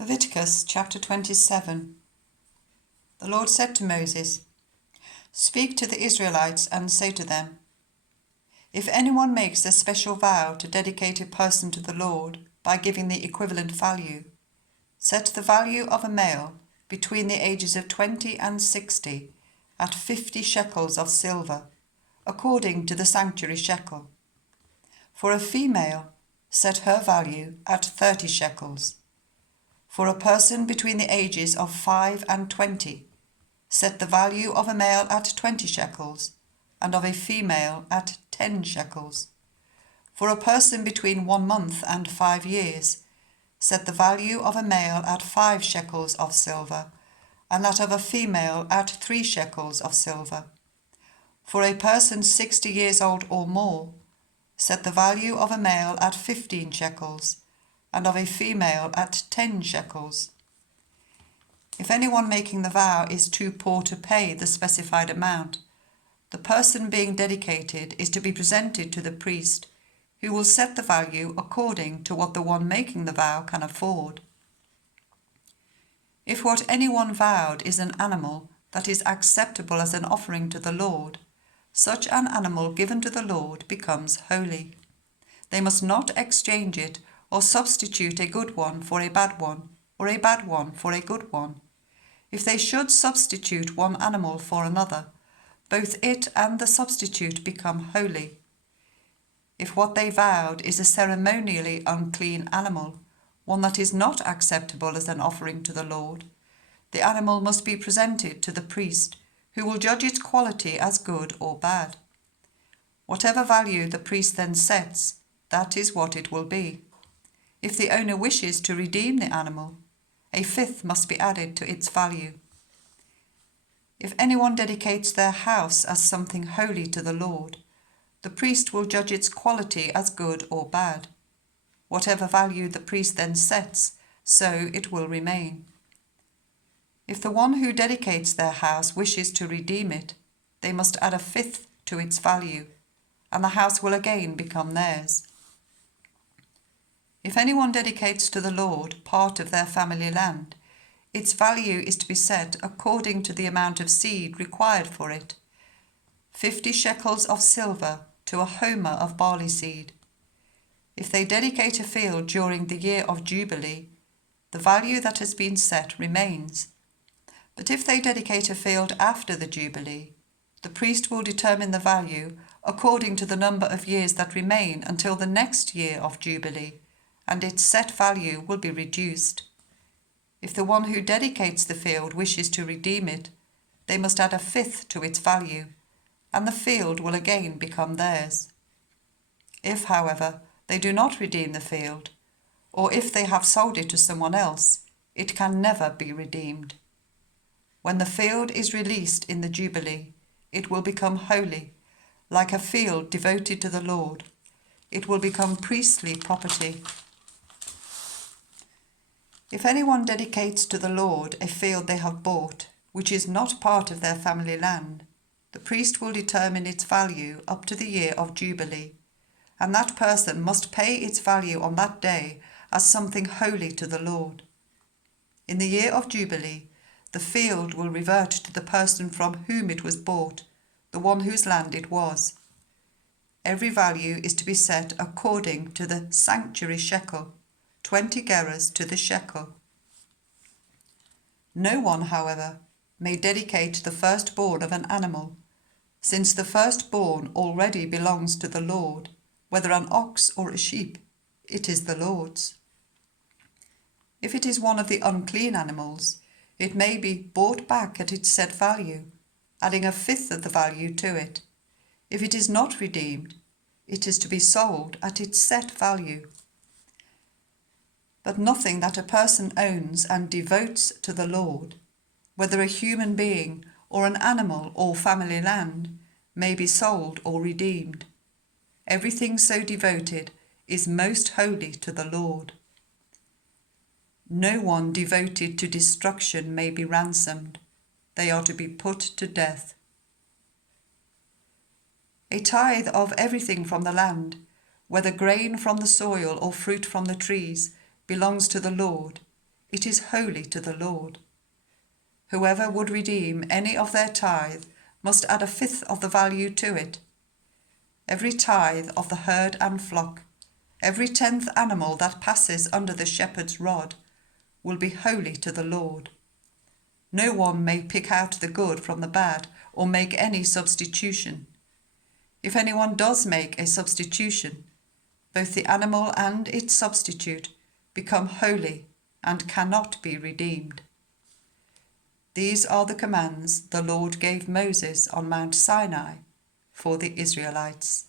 Leviticus chapter 27. The Lord said to Moses, "Speak to the Israelites and say to them, if anyone makes a special vow to dedicate a person to the Lord by giving the equivalent value, set the value of a male between the ages of 20 and 60 at 50 shekels of silver, according to the sanctuary shekel. For a female, set her value at 30 shekels. For a person between the ages of 5 and 20, set the value of a male at 20 shekels, and of a female at 10 shekels. For a person between 1 month and 5 years, set the value of a male at 5 shekels of silver, and that of a female at 3 shekels of silver. For a person 60 years old or more, set the value of a male at 15 shekels, and of a female at 10 shekels. If anyone making the vow is too poor to pay the specified amount, the person being dedicated is to be presented to the priest, who will set the value according to what the one making the vow can afford. If what anyone vowed is an animal that is acceptable as an offering to the Lord, such an animal given to the Lord becomes holy. They must not exchange it or substitute a good one for a bad one, or a bad one for a good one. If they should substitute one animal for another, both it and the substitute become holy. If what they vowed is a ceremonially unclean animal, one that is not acceptable as an offering to the Lord, the animal must be presented to the priest, who will judge its quality as good or bad. Whatever value the priest then sets, that is what it will be. If the owner wishes to redeem the animal, a fifth must be added to its value. If anyone dedicates their house as something holy to the Lord, the priest will judge its quality as good or bad. Whatever value the priest then sets, so it will remain. If the one who dedicates their house wishes to redeem it, they must add a fifth to its value, and the house will again become theirs. If anyone dedicates to the Lord part of their family land, its value is to be set according to the amount of seed required for it, 50 shekels of silver to a homer of barley seed. If they dedicate a field during the year of Jubilee, the value that has been set remains. But if they dedicate a field after the Jubilee, the priest will determine the value according to the number of years that remain until the next year of Jubilee, and its set value will be reduced. If the one who dedicates the field wishes to redeem it, they must add a fifth to its value, and the field will again become theirs. If, however, they do not redeem the field, or if they have sold it to someone else, it can never be redeemed. When the field is released in the Jubilee, it will become holy, like a field devoted to the Lord. It will become priestly property. If anyone dedicates to the Lord a field they have bought, which is not part of their family land, the priest will determine its value up to the year of Jubilee, and that person must pay its value on that day as something holy to the Lord. In the year of Jubilee, the field will revert to the person from whom it was bought, the one whose land it was. Every value is to be set according to the sanctuary shekel, 20 gerahs to the shekel. No one, however, may dedicate the firstborn of an animal, since the firstborn already belongs to the Lord, whether an ox or a sheep, it is the Lord's. If it is one of the unclean animals, it may be bought back at its set value, adding a fifth of the value to it. If it is not redeemed, it is to be sold at its set value. But nothing that a person owns and devotes to the Lord, whether a human being or an animal or family land, may be sold or redeemed. Everything so devoted is most holy to the Lord. No one devoted to destruction may be ransomed. They are to be put to death. A tithe of everything from the land, whether grain from the soil or fruit from the trees, belongs to the Lord. It is holy to the Lord. Whoever would redeem any of their tithe must add a fifth of the value to it. Every tithe of the herd and flock, every 10th animal that passes under the shepherd's rod, will be holy to the Lord. No one may pick out the good from the bad or make any substitution. If anyone does make a substitution, both the animal and its substitute become holy and cannot be redeemed. These are the commands the Lord gave Moses on Mount Sinai for the Israelites.